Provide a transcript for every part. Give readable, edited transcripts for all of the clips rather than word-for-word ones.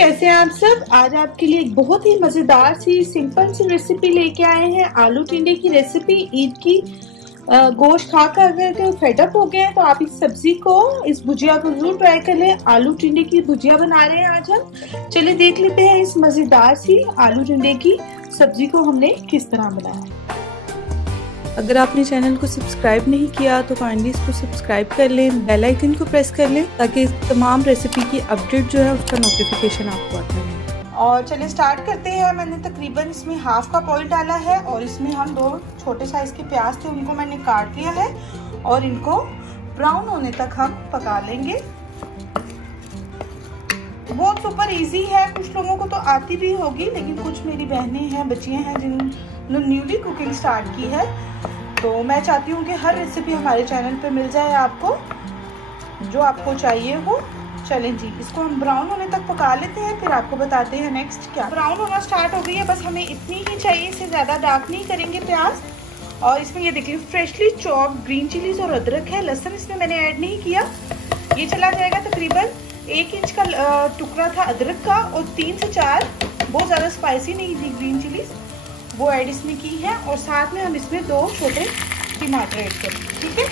कैसे हैं आप सब। आज आपके लिए एक बहुत ही मजेदार सी सिंपल सी रेसिपी लेके आए हैं। आलू टिंडे की रेसिपी। ईद की गोश्त खाकर अगर फेडअप हो गए हैं तो आप इस सब्जी को, इस भुजिया को जरूर ट्राई कर लें। आलू टिंडे की भुजिया बना रहे हैं आज हम। चलिए देख लेते हैं इस मजेदार सी आलू टिंडे की सब्जी को हमने किस तरह बनाया। अगर आपने चैनल को सब्सक्राइब नहीं किया तो काइंडली इसको सब्सक्राइब कर लें, बेल आइकन को प्रेस कर लें ताकि तमाम रेसिपी की अपडेट जो है उसका नोटिफिकेशन आपको आता है। और चलिए स्टार्ट करते हैं। मैंने तकरीबन इसमें हाफ कप ऑयल डाला है और इसमें हम 2 छोटे साइज के प्याज थे, उनको मैंने काट लिया है और इनको ब्राउन होने तक हम पका लेंगे। बहुत सुपर इजी है, कुछ लोगों को तो आती भी होगी लेकिन कुछ मेरी बहनें हैं, बच्चियां हैं जिन्होंने न्यूली कुकिंग स्टार्ट की है, तो मैं चाहती हूँ कि हर रेसिपी हमारे चैनल पे मिल जाए आपको, जो आपको चाहिए हो। चलें जी, इसको हम ब्राउन होने तक पका लेते हैं, फिर आपको बताते हैं नेक्स्ट क्या। ब्राउन होना स्टार्ट हो गई है, बस हमें इतनी ही चाहिए, इससे ज़्यादा डार्क नहीं करेंगे प्याज। और इसमें ये देखिए फ्रेशली चॉप ग्रीन चिलीज और अदरक है, लहसुन इसमें मैंने ऐड नहीं किया। ये चला जाएगा तकरीबन 1 इंच का टुकड़ा था अदरक का और 3 से 4 बहुत ज़्यादा स्पाइसी नहीं थी ग्रीन चिलीज, वो ऐड इसमें की है। और साथ में हम इसमें 2 छोटे टमाटर ऐड करेंगे, ठीक है।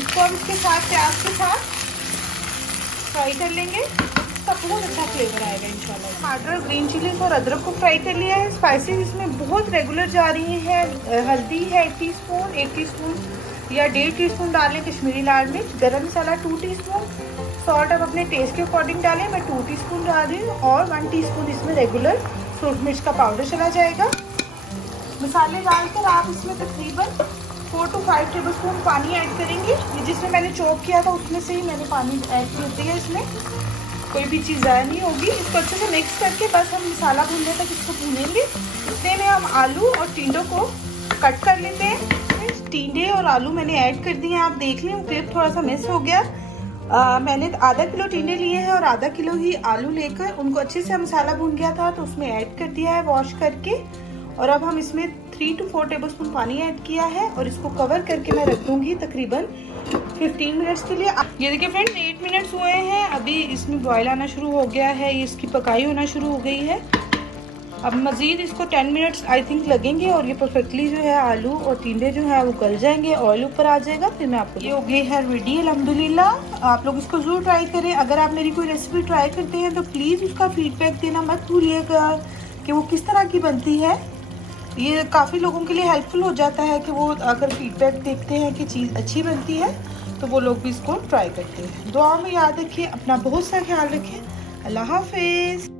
इसको हम इसके साथ प्याज के साथ फ्राई कर लेंगे, इसका बहुत अच्छा फ्लेवर आएगा इंशाल्लाह। टमाटर, ग्रीन चिलीज और अदरक को फ्राई कर लिया है। स्पाइसेस इसमें बहुत रेगुलर जा रही हैं। हल्दी है 1 टीस्पून, 1 टीस्पून या 1.5 टीस्पून डालें कश्मीरी लाल मिर्च, गरम मसाला 2 टीस्पून, सॉल्ट आप अपने टेस्ट के अकॉर्डिंग डालें, मैं 2 टीस्पून डाल रही हूँ और 1 टीस्पून इसमें रेगुलर सूरज मिर्च का पाउडर चला जाएगा। मसाले डालकर आप इसमें तकरीबन 4 to 5 टेबलस्पून पानी ऐड करेंगे। ये जिसमें मैंने चॉप किया था उसमें से ही मैंने पानी ऐड कर दिया, इसमें कोई भी चीज़ ज़ाया नहीं होगी। इसको अच्छे से मिक्स करके बस हम मसाला भूनने तक इसको भूनेंगे। इतने में हम आलू और टिंडों को कट कर लेते हैं। टिंडे और आलू मैंने ऐड कर दिए हैं, आप देख लें क्लिप थोड़ा सा मिस हो गया। मैंने आधा किलो टिंडे लिए हैं और आधा किलो ही आलू लेकर उनको अच्छे से मसाला भून गया था तो उसमें ऐड कर दिया है वॉश करके। और अब हम इसमें 3 to 4 टेबलस्पून पानी ऐड किया है और इसको कवर करके मैं रख दूंगी तकरीबन 15 मिनट्स के लिए। ये देखिए फ्रेंड्स 8 मिनट्स हुए हैं, अभी इसमें बॉयल आना शुरू हो गया है, ये इसकी पकाई होना शुरू हो गई है। अब मज़ीद इसको 10 मिनट्स आई थिंक लगेंगे और ये परफेक्टली जो है आलू और टिंडे जो है वो गल जाएंगे, ऑयल ऊपर आ जाएगा, फिर मैं आपको। ये हो गई है रेडी अल्हम्दुलिल्लाह। आप लोग इसको ज़रूर ट्राई करें। अगर आप मेरी कोई रेसिपी ट्राई करते हैं तो प्लीज़ उसका फीडबैक देना मत भूलिएगा कि वो किस तरह की बनती है। ये काफ़ी लोगों के लिए हेल्पफुल हो जाता है कि वो अगर फीडबैक देखते हैं कि चीज़ अच्छी बनती है तो वो लोग भी इसको ट्राई करते हैं। दुआ में याद रखिए, अपना बहुत सा ख्याल रखें। अल्लाह हाफिज़।